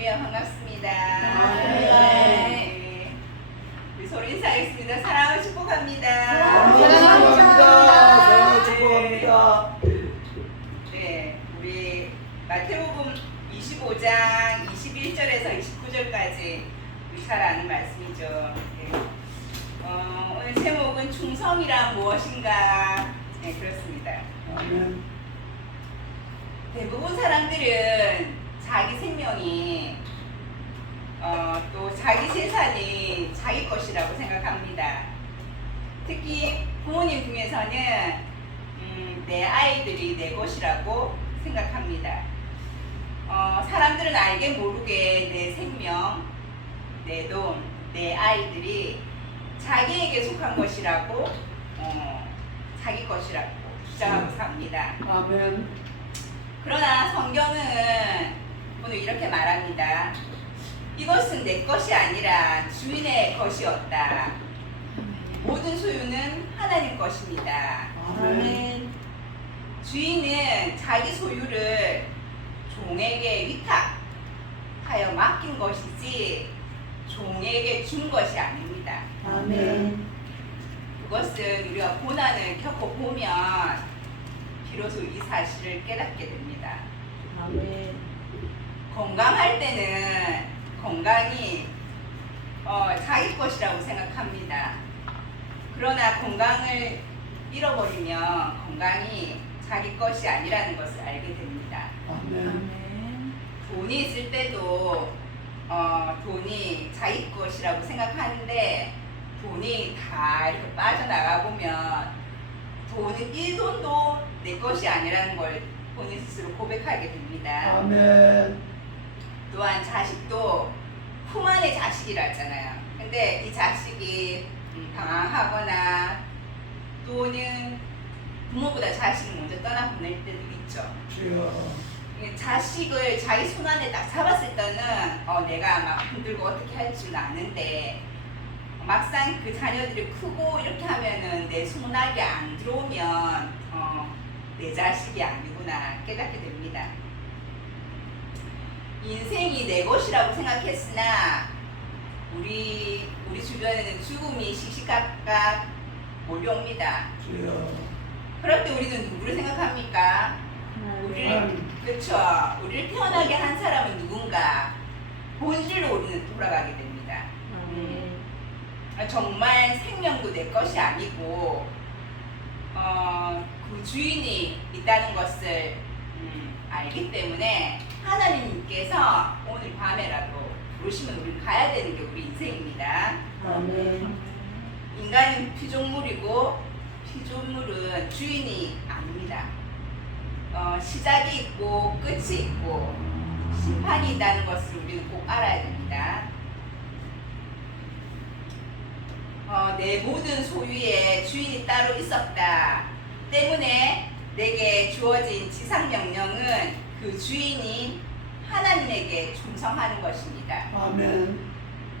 할렐루야 반갑습니다. 네. 우리 서로 인사하겠습니다. 사랑을 축복합니다. 사랑합니다. 축복합니다. 네, 우리 마태복음 25장 21절에서 29절까지 우리 잘 아는 말씀이죠. 네. 오늘 제목은 충성이란 무엇인가? 네, 그렇습니다. 아멘. 대부분 사람들은 자기 생명이 또 자기 재산이 자기 것이라고 생각합니다. 특히 부모님 중에서는 내 아이들이 내 것이라고 생각합니다. 사람들은 알게 모르게 내 생명, 내 돈, 내 아이들이 자기에게 속한 것이라고 자기 것이라고 주장하고 삽니다. 아멘. 그러나 성경은 오늘 이렇게 말합니다. 이것은 내 것이 아니라 주인의 것이었다. 모든 소유는 하나님 것입니다. 아멘. 주인은 자기 소유를 종에게 위탁하여 맡긴 것이지 종에게 준 것이 아닙니다. 아멘. 그것은 우리가 고난을 겪어보면 비로소 이 사실을 깨닫게 됩니다. 아멘. 건강할 때는 건강이 자기 것이라고 생각합니다. 그러나 건강을 잃어버리면 건강이 자기 것이 아니라는 것을 알게 됩니다. 아멘. 돈이 있을 때도 돈이 자기 것이라고 생각하는데 돈이 다 이렇게 빠져나가 보면 돈은 1돈도 내 것이 아니라는 걸 본인 스스로 고백하게 됩니다. 아멘. 또한 자식도 품 안의 자식이라 했잖아요. 근데 이 자식이 방황하거나 또는 부모보다 자식을 먼저 떠나보낼 때도 있죠. 주여. 자식을 자기 손 안에 딱 잡았을 때는 내가 막 흔들고 어떻게 할 줄 아는데 막상 그 자녀들이 크고 이렇게 하면은 내 손안에 안 들어오면 내 자식이 아니구나 깨닫게 됩니다. 인생이 내 것이라고 생각했으나 우리 주변에는 죽음이 시시각각 몰려옵니다. 주여. 그럴 때 우리는 누구를 생각합니까? 우리를 태어나게 한 사람은 누군가? 본질로 우리는 돌아가게 됩니다. 정말 생명도 내 것이 아니고 그 주인이 있다는 것을 알기 때문에 하나님께서 오늘 밤에라도 부르시면 우리는 가야 되는 게 우리 인생입니다. 아멘. 인간은 피조물이고 피조물은 주인이 아닙니다. 시작이 있고 끝이 있고 심판이 있다는 것을 우리는 꼭 알아야 됩니다. 내 모든 소유에 주인이 따로 있었다 때문에 내게 주어진 지상명령은 그 주인인 하나님에게 충성하는 것입니다. 아멘.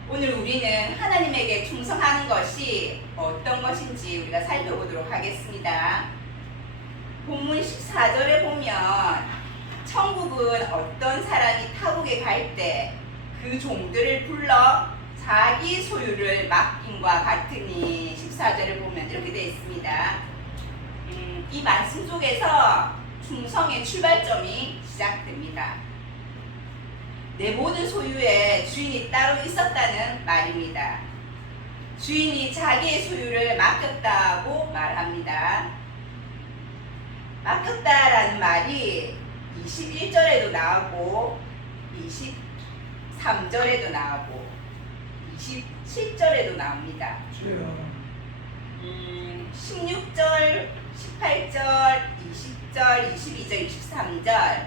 오늘 우리는 하나님에게 충성하는 것이 어떤 것인지 우리가 살펴보도록 하겠습니다. 본문 14절에 보면 천국은 어떤 사람이 타국에 갈 때 그 종들을 불러 자기 소유를 맡김과 같으니 14절을 보면 이렇게 되어 있습니다. 이 말씀 속에서 충성의 출발점이 시작됩니다. 내 모든 소유에 주인이 따로 있었다는 말입니다. 주인이 자기의 소유를 맡겼다고 말합니다. 맡겼다라는 말이 21절에도 나오고 23절에도 나오고 27절에도 나옵니다. 주여. 16절, 18절, 20절, 22절, 23절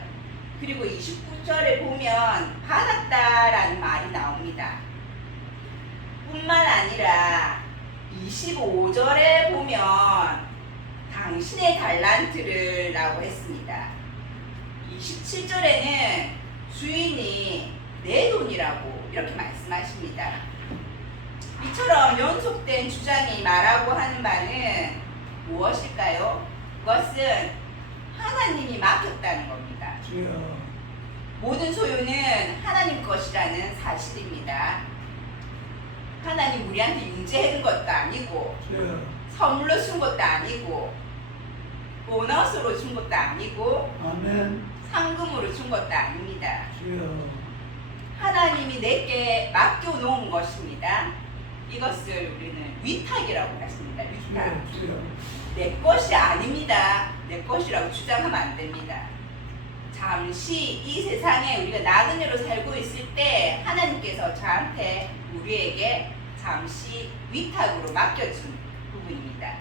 그리고 29절에 보면 받았다라는 말이 나옵니다. 뿐만 아니라 25절에 보면 당신의 달란트를 라고 했습니다. 27절에는 주인이 내 돈이라고 이렇게 말씀하십니다. 이처럼 연속된 주장이 말하고 하는 바는 무엇일까요? 그것은 하나님이 맡겼다는 겁니다. 주여. 모든 소유는 하나님 것이라는 사실입니다. 하나님 우리한테 융재해 준 것도 아니고 주여. 선물로 준 것도 아니고 보너스로 준 것도 아니고 아멘. 상금으로 준 것도 아닙니다. 주여. 하나님이 내게 맡겨놓은 것입니다. 이것을 우리는 위탁이라고 했습니다. 위탁. 주여. 주여. 내 것이 아닙니다. 내 것이라고 주장하면 안 됩니다. 잠시 이 세상에 우리가 나그네로 살고 있을 때 하나님께서 저한테 우리에게 잠시 위탁으로 맡겨준 부분입니다.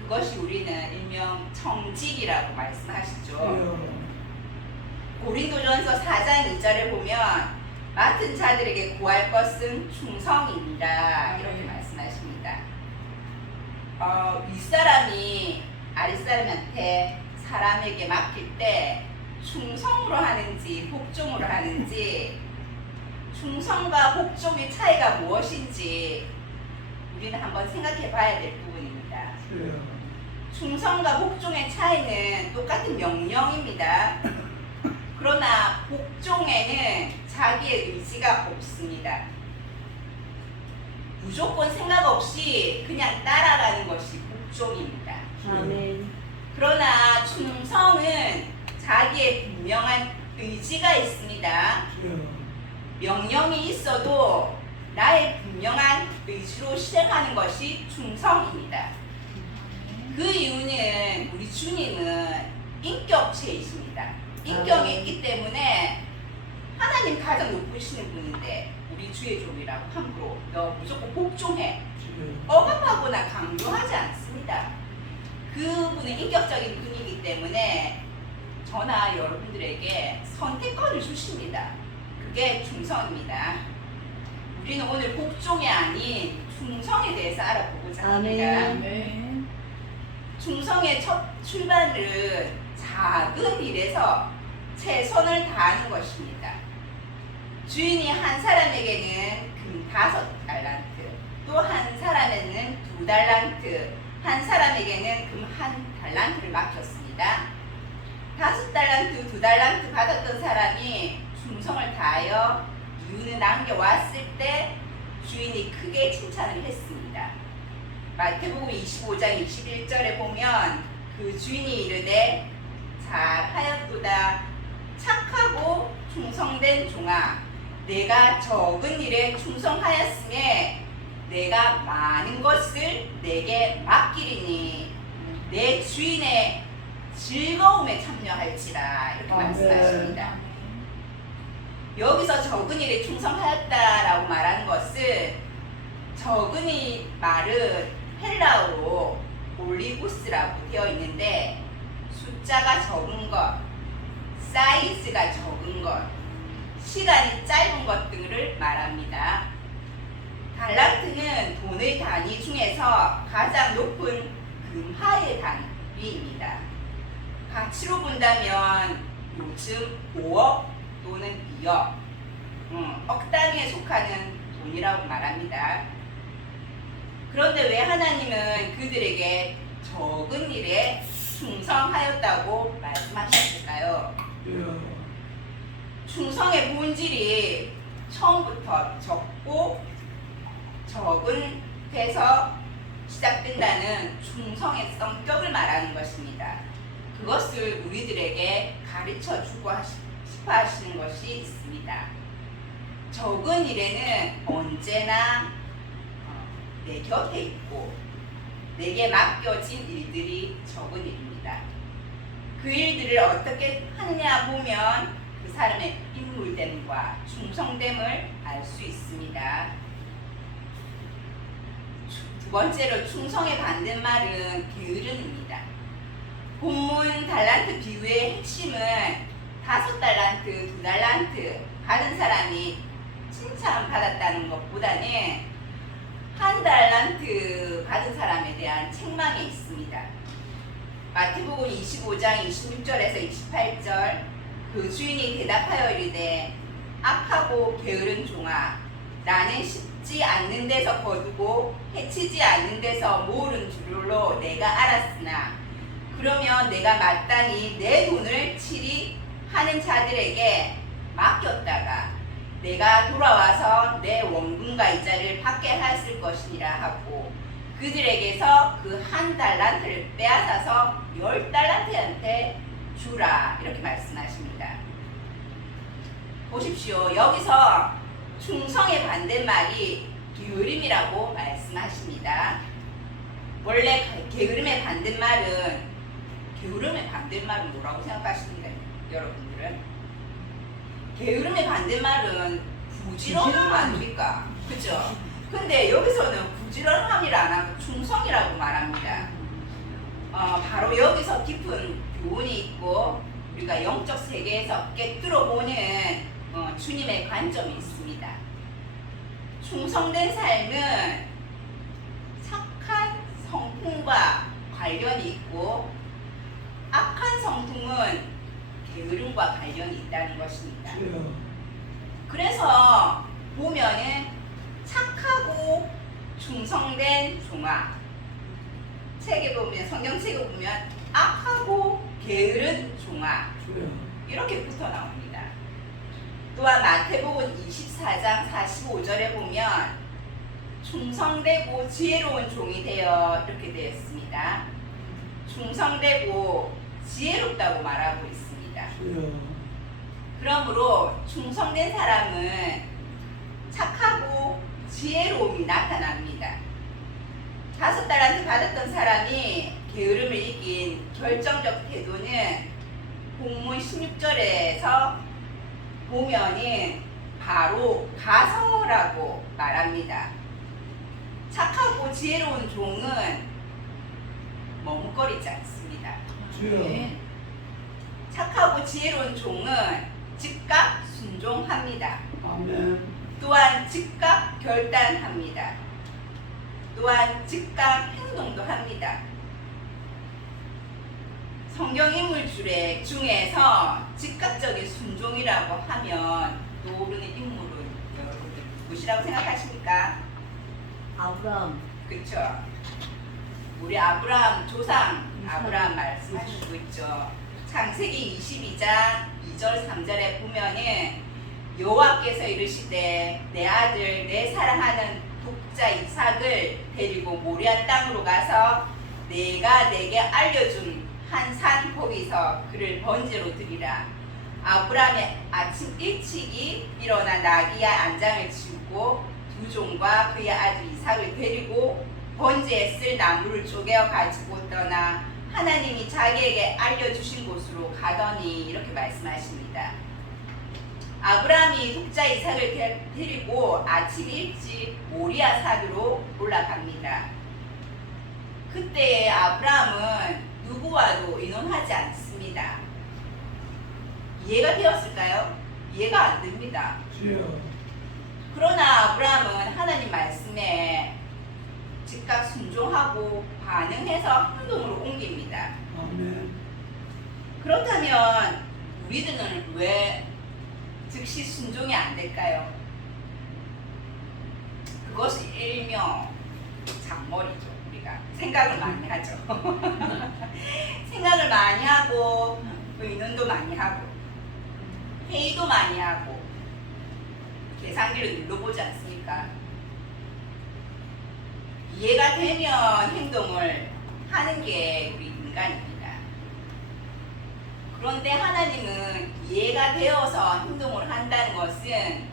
그것이 우리는 일명 청직이라고 말씀하시죠. 주여. 고린도전서 4장 2절에 보면 맡은 자들에게 구할 것은 충성입니다. 이렇게 말씀하십니다. 윗사람이 아랫사람한테 사람에게 맡길 때 충성으로 하는지 복종으로 하는지 충성과 복종의 차이가 무엇인지 우리는 한번 생각해 봐야 될 부분입니다. 주여. 충성과 복종의 차이는 똑같은 명령입니다. 그러나 복종에는 자기의 의지가 없습니다. 무조건 생각 없이 그냥 따라가는 것이 복종입니다. 아멘. 그러나 충성은 자기의 분명한 의지가 있습니다. 주여. 명령이 있어도 나의 분명한 의지로 실행하는 것이 충성입니다. 그 이유는 우리 주님은 인격체이십니다. 인격이 있기 때문에 하나님 가장 높으시는 분인데 우리 주의 종이라고 함부로 너 무조건 복종해 주여. 억압하거나 강요하지 않습니다. 그분은 인격적인 분이기 때문에 저나 여러분들에게 선택권을 주십니다. 그게 충성입니다. 우리는 오늘 복종이 아닌 충성에 대해서 알아보고자 합니다. 아멘. 충성의 첫 출발은 작은 일에서 최선을 다하는 것입니다. 주인이 한 사람에게는 금 5달란트, 또 한 사람에게는 2달란트, 한 사람에게는 금 1달란트를 맡겼습니다. 5달란트, 2달란트 받았던 사람이 충성을 다하여 이유는 남겨왔을 때 주인이 크게 칭찬을 했습니다. 마태복음 25장 21절에 보면 그 주인이 이르되 잘하였도다 착하고 충성된 종아 내가 적은 일에 충성하였음에 내가 많은 것을 내게 맡기리니 내 주인의 즐거움에 참여할지라 이렇게 아멘. 말씀하십니다. 여기서 적은 일에 충성하였다라고 말하는 것은 적은 이 말은 헬라어로 올리구스라고 되어 있는데 숫자가 적은 것, 사이즈가 적은 것, 시간이 짧은 것 등을 말합니다. 달란트는 돈의 단위 중에서 가장 높은 금화의 단위입니다. 가치로 본다면 요즘 5억 또는 2억, 억 단위에 속하는 돈이라고 말합니다. 그런데 왜 하나님은 그들에게 적은 일에 충성하였다고 말씀하셨을까요? 주여. 충성의 본질이 처음부터 적고 적은 데서 시작된다는 충성의 성격을 말하는 것입니다. 그것을 우리들에게 가르쳐 주고 싶어 하시는 것이 있습니다. 적은 일에는 언제나 내 곁에 있고 내게 맡겨진 일들이 적은 일입니다. 그 일들을 어떻게 하느냐 보면 그 사람의 인물됨과 충성됨을 알 수 있습니다. 두 번째로 충성의 반대말은 게으름입니다. 본문 달란트 비유의 핵심은 5달란트, 2달란트 받은 사람이 칭찬받았다는 것보다는 1달란트 받은 사람에 대한 책망이 있습니다. 마태복음 25장 26절에서 28절 그 주인이 대답하여 이르되 악하고 게으른 종아 나는 씹지 않는 데서 거두고 해치지 않는 데서 모으는 줄로 내가 알았으나 그러면 내가 마땅히 내 돈을 치리 하는 자들에게 맡겼다가 내가 돌아와서 내 원금과 이자를 받게 하였을 것이니라 하고 그들에게서 그 1달란트를 빼앗아서 10달란트한테 주라 이렇게 말씀하십니다. 보십시오. 여기서 충성의 반대말이 게으름이라고 말씀하십니다. 원래 게으름의 반대말은 뭐라고 생각하십니까? 여러분들은? 게으름의 반대말은 부지런함 아닙니까? 그죠? 근데 여기서는 부지런함이라 안 하고 충성이라고 말합니다. 바로 여기서 깊은 교훈이 있고 우리가 영적 세계에서 깨뚫어보는 주님의 관점이 있습니다. 충성된 삶은 착한 성품과 관련이 있고 악한 성품은 게으름과 관련이 있다는 것입니다. 그래서 보면은 착하고 충성된 종아 책에 보면 성경책에 보면 악하고 게으른 종아 이렇게 붙어 나옵니다. 또한 마태복음 24장 45절에 보면 충성되고 지혜로운 종이 되어 이렇게 되어 있습니다. 충성되고 지혜롭다고 말하고 있습니다. 그러므로 충성된 사람은 착하고 지혜로움이 나타납니다. 5달란트 받았던 사람이 게으름을 이긴 결정적 태도는 본문 16절에서 보면은 바로 가서라고 말합니다. 착하고 지혜로운 종은 머뭇거리지 않습니다. 착하고 지혜로운 종은 즉각 순종합니다. 또한 즉각 결단합니다. 또한 즉각 행동도 합니다. 성경 인물 중에서 즉각적인 순종이라고 하면 떠오르는 인물은 여러분들 무엇이라고 생각하십니까? 아브라함. 그렇죠. 우리 아브라함 조상 아브라함 말씀하시고 있죠. 창세기 22장 2절 3절에 보면은 여호와께서 이르시되 내 아들 내 사랑하는 독자 이삭을 데리고 모리아 땅으로 가서 내가 내게 알려준 한 산 거기서 그를 번제로 드리라. 아브라함이 아침 일찍이 일어나 나귀와 안장을 치우고 두 종과 그의 아들 이삭을 데리고 번제에 쓸 나무를 쪼개어 가지고 떠나 하나님이 자기에게 알려주신 곳으로 가더니 이렇게 말씀하십니다. 아브라함이 독자 이삭을 데리고 아침 일찍 모리아 산으로 올라갑니다. 그때 아브라함은 누구와도 의논하지 않습니다. 이해가 되었을까요? 이해가 안 됩니다. 그러나 아브라함은 하나님 말씀에 즉각 순종하고 반응해서 행동으로 옮깁니다. 그렇다면 우리들은 왜 즉시 순종이 안 될까요? 그것이 일명 잔머리죠. 우리가 생각을 많이 하죠. 생각을 많이 하고 의논도 많이 하고 회의도 많이 하고 계산기를 눌러보지 않습니까? 이해가 되면 행동을 하는 게 우리 인간입니다. 그런데 하나님은 이해가 되어서 행동을 한다는 것은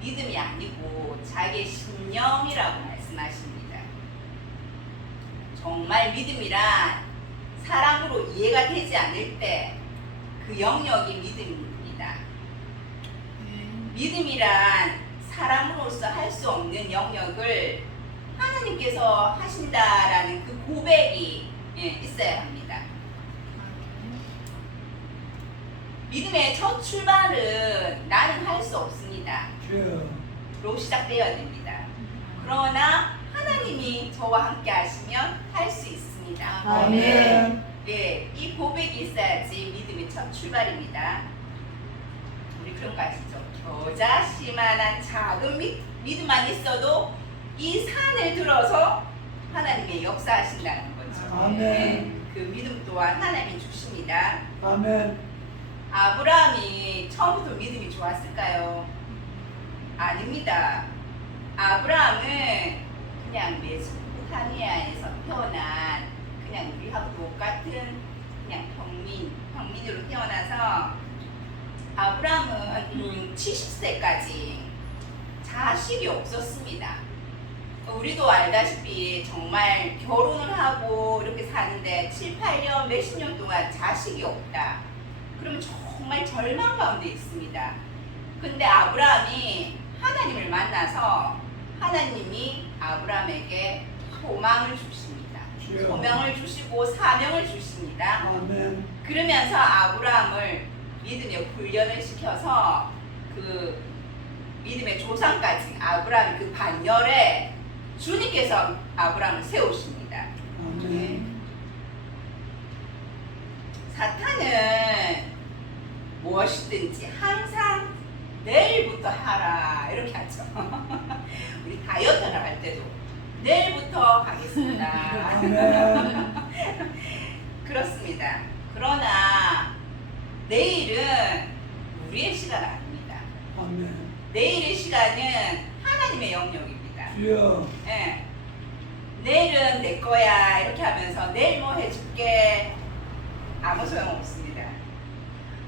믿음이 아니고 자기의 신념이라고 말씀하십니다. 정말 믿음이란 사람으로 이해가 되지 않을 때 그 영역이 믿음입니다. 믿음이란 사람으로서 할 수 없는 영역을 하나님께서 하신다라는 그 고백이 있어야 합니다. 믿음의 첫 출발은 나는 할 수 없습니다. 로 시작되어야 됩니다. 그러나 하나님이 저와 함께 하시면 할 수 있습니다. 아멘. 예, 이 고백이 있어야지 믿음의 첫 출발입니다. 우리 그런 거 아시죠? 겨자씨만한 작은 믿음만 있어도 이 산을 들어서 하나님의 역사하신다는 거죠. 아멘. 그 믿음 또한 하나님이 주십니다. 아멘. 아브라함이 처음부터 믿음이 좋았을까요? 아닙니다. 아브라함은 그냥 메소포타미아에서 태어난 그냥 우리하고 똑같은 그냥 평민으로 태어나서 아브라함은 70세까지 자식이 없었습니다. 우리도 알다시피 정말 결혼을 하고 이렇게 사는데 7, 8년, 몇십 년 동안 자식이 없다. 그러면 정말 절망 가운데 있습니다. 근데 아브라함이 하나님을 만나서 하나님이 아브라함에게 소망을 주십니다. 소명을 주시고 사명을 주십니다. 아멘. 그러면서 아브라함을 믿음의 훈련을 시켜서 그 믿음의 조상까지 아브라함의 그 반열에 주님께서 아브라함을 세우십니다. 아멘. 사탄은 무엇이든지 항상 내일부터 하라 이렇게 하죠. 우리 다이어트를 할 때도 내일부터 하겠습니다. 아멘. 그렇습니다. 그러나 내일은 우리의 시간 아닙니다. 아멘. 내일의 시간은 하나님의 영역입니다. 주여. 예. 내일은 내 거야 이렇게 하면서 내일 뭐 해줄게 아무 소용 없습니다.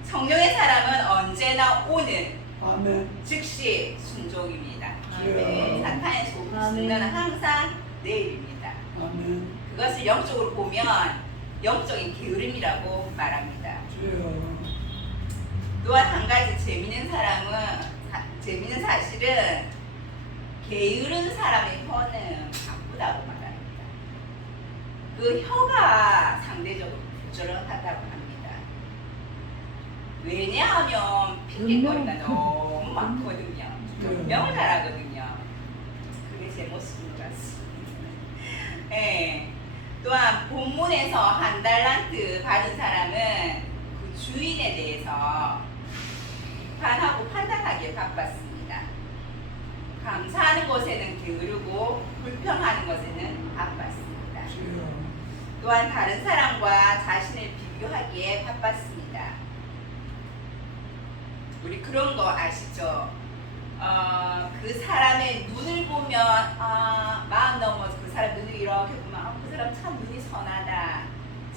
성령의 사람은 언제나 오늘 아멘. 즉시 순종입니다. 주여. 사탄의 소리는 아멘. 항상 내일입니다. 아멘. 그것을 영적으로 보면 영적인 게으름이라고 말합니다. 주여. 또한 한 가지 재미있는 사실은 게으른 사람의 혀는 바쁘다고 말합니다. 그 혀가 상대적으로 부지런하다고 합니다. 왜냐하면 핑계거리가 너무 많거든요. 변명을 잘하거든요. 그게 제 모습인 것 같습니다. 네. 또한 본문에서 한 달란트 받은 사람은 그 주인에 대해서 비판하고 판단하기에 바빴습니다. 감사하는 것에는 게으르고 불평하는 것에는 바빴습니다. 주여. 또한 다른 사람과 자신을 비교하기에 바빴습니다. 우리 그런 거 아시죠? 그 사람의 눈을 보면 마음 넘어서 그 사람 눈을 이렇게 보면 그 사람 참 눈이 선하다,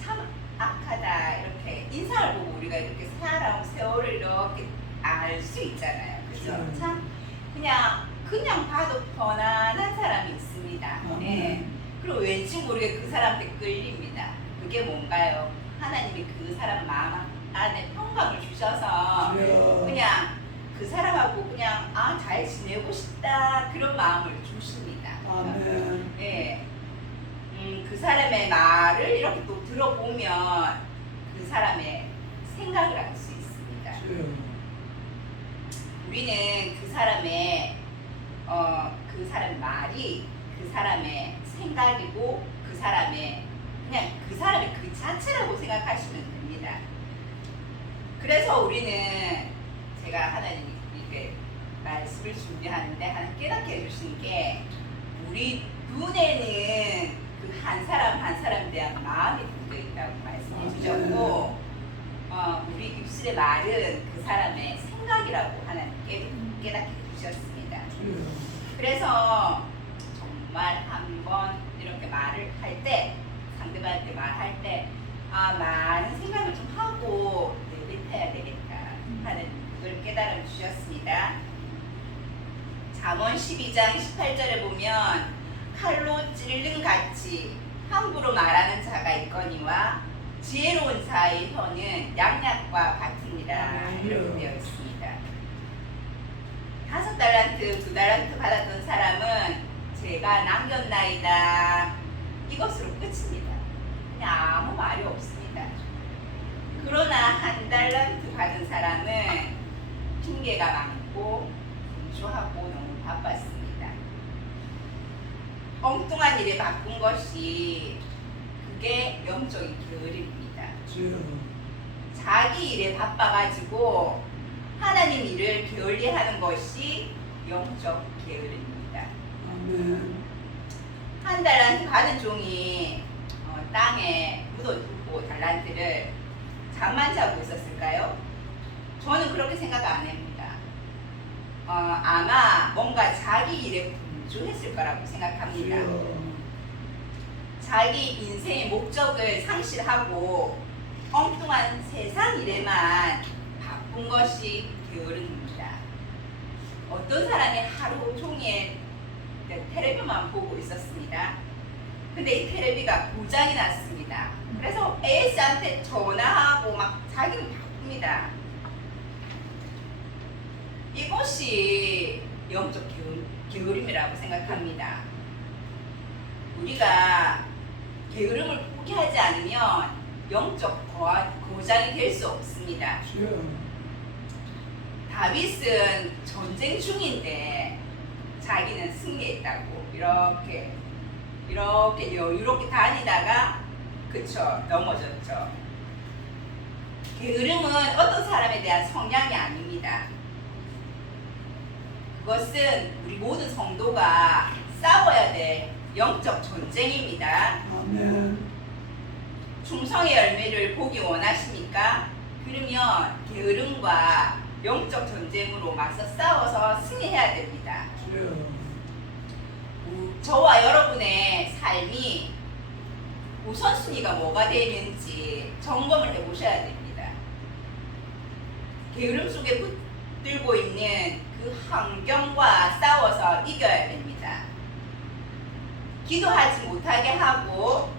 참 악하다 이렇게 인상을 보고 우리가 이렇게 살아온 세월을 이렇게 알 수 있잖아요. 그죠? 참 그냥 봐도 편안한 사람이 있습니다. 네. 그리고 왠지 모르게 그 사람한테 끌립니다. 그게 뭔가요? 하나님이 그 사람 마음 안에 평강을 주셔서 그냥 그 사람하고 그냥 잘 지내고 싶다 그런 마음을 주십니다. 아멘. 네. 그 사람의 말을 이렇게 또 들어보면 그 사람의 생각을 알 수 있습니다. 주여. 우리는 그 사람의 말이 그 사람의 생각이고 그 사람의 그 자체라고 생각하시면 됩니다. 그래서 우리는 제가 하나님이 이렇게 말씀을 준비하는데 하나 깨닫게 해주신 게 우리 눈에는 그 한 사람 한 사람에 대한 마음이 담겨 있다고 말씀해 주셨고 우리 입술의 말은 그 사람의 생각이라고 하나님께 깨닫게 해주셨습니다. 그래서 정말 한번 이렇게 말을 할 때 상대방한테 말할 때 많은 생각을 좀 하고 내뱉어야 되겠다 하는 그걸 깨달음 주셨습니다. 잠언 12장 18절에 보면 칼로 찔른 같이 함부로 말하는 자가 있거니와 지혜로운 자의 혀는 양약과 같으니라 이렇게 되어 있습니다. 5달란트, 2달란트 받았던 사람은 제가 남겼나이다 이것으로 끝입니다. 그냥 아무 말이 없습니다. 그러나 1달란트 받은 사람은 핑계가 많고 분주하고 너무 바빴습니다. 엉뚱한 일에 바쁜 것이 그게 영적인 게으름입니다. 자기 일에 바빠가지고 하나님 일을 게을리하는 것이 영적 게으름입니다. 아멘. 1달란트 받은 종이 땅에 묻어두고 달란트를 잠만 자고 있었을까요? 저는 그렇게 생각 안 합니다. 아마 뭔가 자기 일에 분주했을 거라고 생각합니다. 주여. 자기 인생의 목적을 상실하고 엉뚱한 세상 일에만 바쁜 것이 게으름입니다. 어떤 사람이 하루 종일 텔레비만 보고 있었습니다. 근데 이 텔레비가 고장이 났습니다. 그래서 AS한테 전화하고 막 자기는 바쁩니다. 이것이 영적 게으름이라고 생각합니다. 우리가 게으름을 포기하지 않으면 영적 고장이 될 수 없습니다. 주여. 다윗은 전쟁 중인데 자기는 승리했다고 이렇게 여유롭게 다니다가 그쵸 넘어졌죠. 게으름은 어떤 사람에 대한 성향이 아닙니다. 그것은 우리 모든 성도가 싸워야 될 영적 전쟁입니다. 아멘. 충성의 열매를 보기 원하십니까? 그러면 게으름과 영적 전쟁으로 맞서 싸워서 승리해야 됩니다. 주여. 저와 여러분의 삶이 우선순위가 뭐가 되는지 점검을 해보셔야 됩니다. 게으름 속에 붙들고 있는 그 환경과 싸워서 이겨야 됩니다. 기도하지 못하게 하고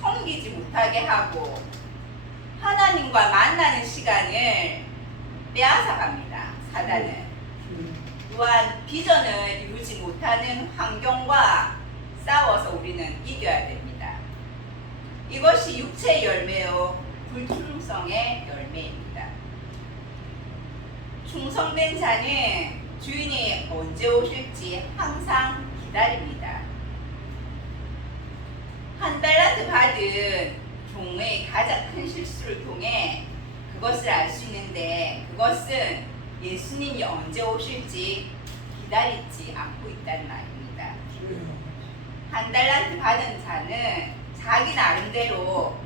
섬기지 못하게 하고 하나님과 만나는 시간을 빼앗아갑니다. 사단은. 또한 비전을 이루지 못하는 환경과 싸워서 우리는 이겨야 됩니다. 이것이 육체의 열매요 불충성의 열매입니다. 충성된 자는 주인이 언제 오실지 항상 기다립니다. 한 달란트 받은 종의 가장 큰 실수를 통해 그것을 알 수 있는데 그것은 예수님이 언제 오실지 기다리지 않고 있다는 말입니다. 주여. 한 달란트 받은 자는 자기 나름대로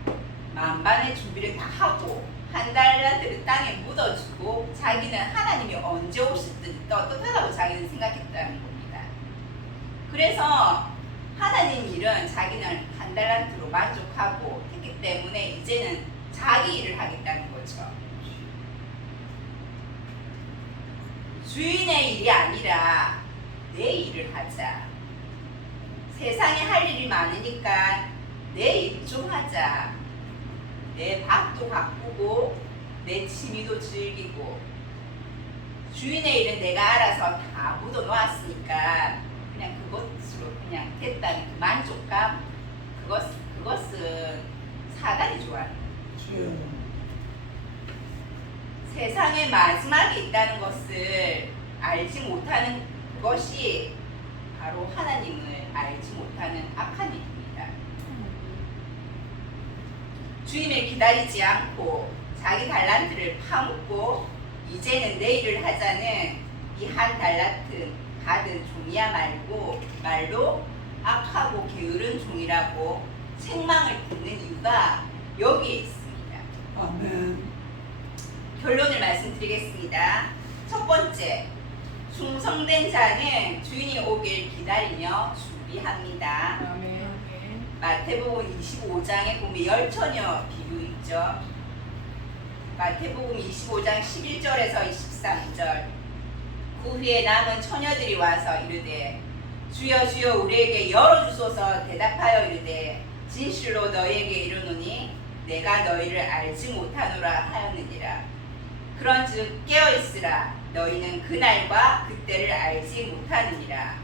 만반의 준비를 다 하고 한 달란트를 땅에 묻어주고 자기는 하나님이 언제 오실지 떳떳하다고 자기는 생각했다는 겁니다. 그래서 하나님 일은 자기는 한 달란트로 만족하고 했기 때문에 이제는 자기 일을 하겠다는 거죠. 주인의 일이 아니라 내 일을 하자. 세상에 할 일이 많으니까 내 일 좀 하자. 내 밥도 바꾸고 내 취미도 즐기고 주인의 일은 내가 알아서 다 묻어 놓았으니까 그냥 그것으로 그냥 됐다는 그 만족감 그것은 사단이 좋아하는 거예요. 주여. 세상에 마지막이 있다는 것을 알지 못하는 것이 바로 하나님을 알지 못하는 악한 일입니다. 주님을 기다리지 않고 자기 달란트를 파묻고 이제는 내 일을 하자는 이 한 달란트 받은 종이야 말로 악하고 게으른 종이라고 책망을 듣는 이유가 여기에 있습니다. 아멘. 결론을 말씀드리겠습니다. 첫 번째, 충성된 자는 주인이 오길 기다리며 준비합니다. 아멘. 마태복음 25장에 보면 열처녀 비유 있죠. 마태복음 25장 11절에서 23절. 그 후에 남은 처녀들이 와서 이르되 주여 주여 우리에게 열어주소서 대답하여 이르되 진실로 너희에게 이르노니 내가 너희를 알지 못하노라 하였느니라. 그런즉 깨어있으라. 너희는 그날과 그때를 알지 못하느니라.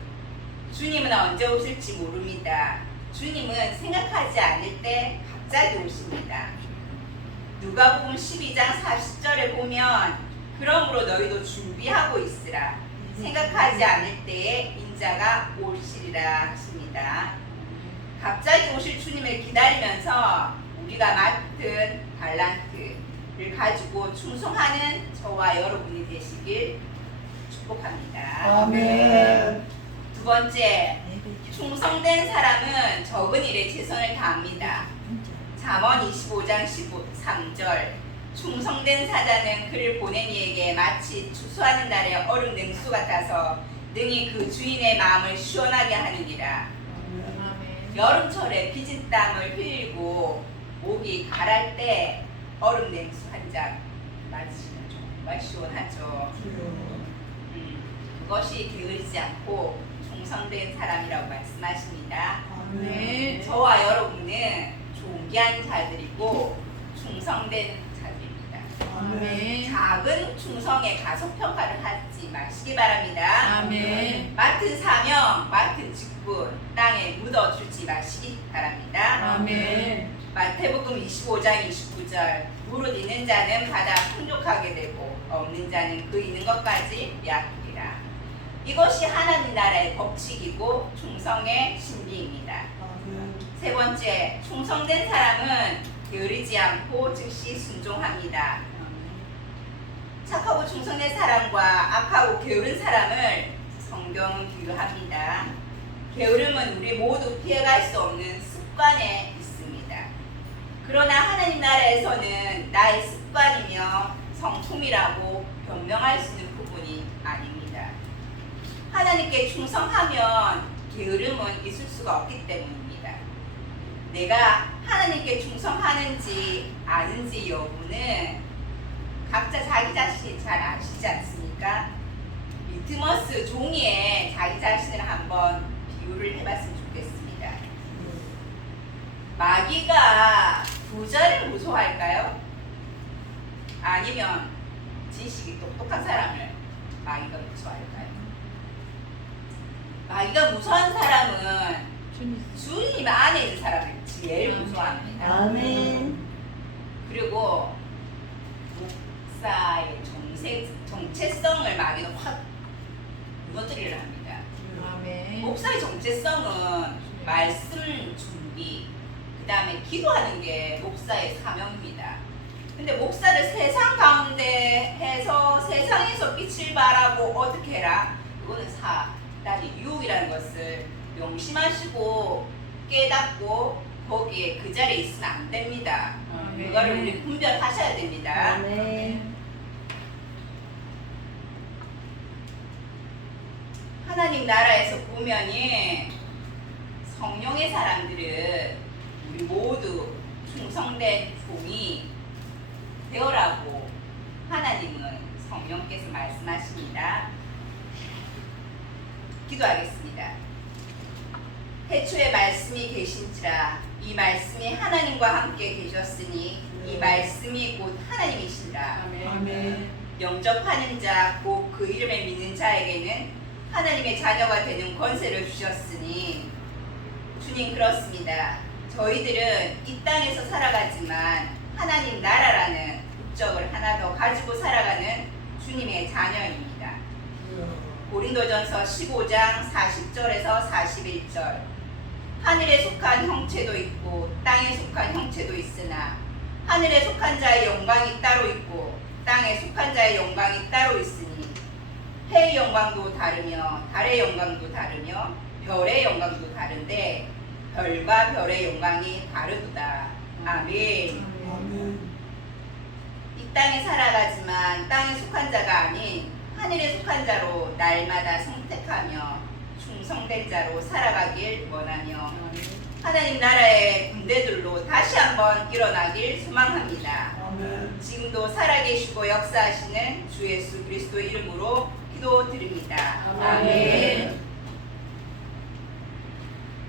주님은 언제 오실지 모릅니다. 주님은 생각하지 않을 때 갑자기 오십니다. 누가복음 12장 40절에 보면 그러므로 너희도 준비하고 있으라. 생각하지 않을 때에 인자가 오시리라 하십니다. 갑자기 오실 주님을 기다리면서 우리가 맡은 달란트를 가지고 충성하는 저와 여러분이 되시길 축복합니다. 아멘. 두 번째, 충성된 사람은 적은 일에 최선을 다합니다. 잠언 25장 13절. 충성된 사자는 그를 보낸 이에게 마치 추수하는 날의 얼음 냉수 같아서 능히 그 주인의 마음을 시원하게 하느니라. 아멘. 여름철에 빚은 땀을 흘리고 목이 가랄 때 얼음 냉수 한 잔 마시면 정말 시원하죠. 그것이 게으르지 않고 충성된 사람이라고 말씀하십니다. 아멘. 저와 여러분은 존귀한 자들이고 충성된 자들입니다. 아멘. 작은 충성에 가속평가를 하지 마시기 바랍니다. 아멘. 맡은 사명, 맡은 직분 땅에 묻어주지 마시기 바랍니다. 아멘. 마태복음 25장 29절 무릇 있는 자는 받아 풍족하게 되고 없는 자는 그 있는 것까지 빼앗기리라. 이것이 하나님 나라의 법칙이고 충성의 신비입니다. 세 번째, 충성된 사람은 게으르지 않고 즉시 순종합니다. 착하고 충성된 사람과 악하고 게으른 사람을 성경은 비교합니다. 게으름은 우리 모두 피해갈 수 없는 습관에 있습니다. 그러나 하나님 나라에서는 나의 습관이며 성품이라고 변명할 수 있는 부분이 아닙니다. 하나님께 충성하면 게으름은 있을 수가 없기 때문입니다. 내가 하나님께 충성하는지 아는지 여부는 각자 자기 자신이 잘 아시지 않습니까? 리트머스 종이에 자기 자신을 한번 비유를 해봤으면 좋겠습니다. 마귀가 부자를 무서워할까요? 아니면 지식이 똑똑한 사람을 마귀가 무서워할까요? 마귀가 무서워하는 사람은 주님 안에 있는 사람을 제일 무서워합니다. 아멘. 그리고 목사의 정체성을 마귀는 확 무너뜨리려 합니다. 아멘. 목사의 정체성은 말씀 준비, 그 다음에 기도하는 게 목사의 사명입니다. 근데 목사를 세상 가운데 해서 세상에서 빛을 발하고 어떻게 해라? 그거는 사단의 유혹이라는 것을 명심하시고 깨닫고 거기에 그 자리에 있으면 안 됩니다. 아멘. 그거를 우리 분별하셔야 됩니다. 아멘. 하나님 나라에서 보면이 성령의 사람들은 우리 모두 충성된 종이 되어라고 하나님은 성령께서 말씀하십니다. 기도하겠습니다. 태초에 말씀이 계신지라 이 말씀이 하나님과 함께 계셨으니 이 말씀이 곧 하나님이시라. 아멘. 영접하는 자 곧 그 이름을 믿는 자에게는 하나님의 자녀가 되는 권세를 주셨으니 주님 그렇습니다. 저희들은 이 땅에서 살아가지만 하나님 나라라는 국적을 하나 더 가지고 살아가는 주님의 자녀입니다. 고린도전서 15장 40절에서 41절 하늘에 속한 형체도 있고 땅에 속한 형체도 있으나 하늘에 속한 자의 영광이 따로 있고 땅에 속한 자의 영광이 따로 있으니 해의 영광도 다르며 달의 영광도 다르며 별의 영광도 다른데 별과 별의 영광이 다르도다. 아멘. 아멘. 이 땅에 살아가지만 땅에 속한 자가 아닌 하늘에 속한 자로 날마다 선택하며 충성된 자로 살아가길 원하며 하나님 나라의 군대들로 다시 한번 일어나길 소망합니다. 아멘. 지금도 살아계시고 역사하시는 주 예수 그리스도의 이름으로 기도드립니다. 아멘.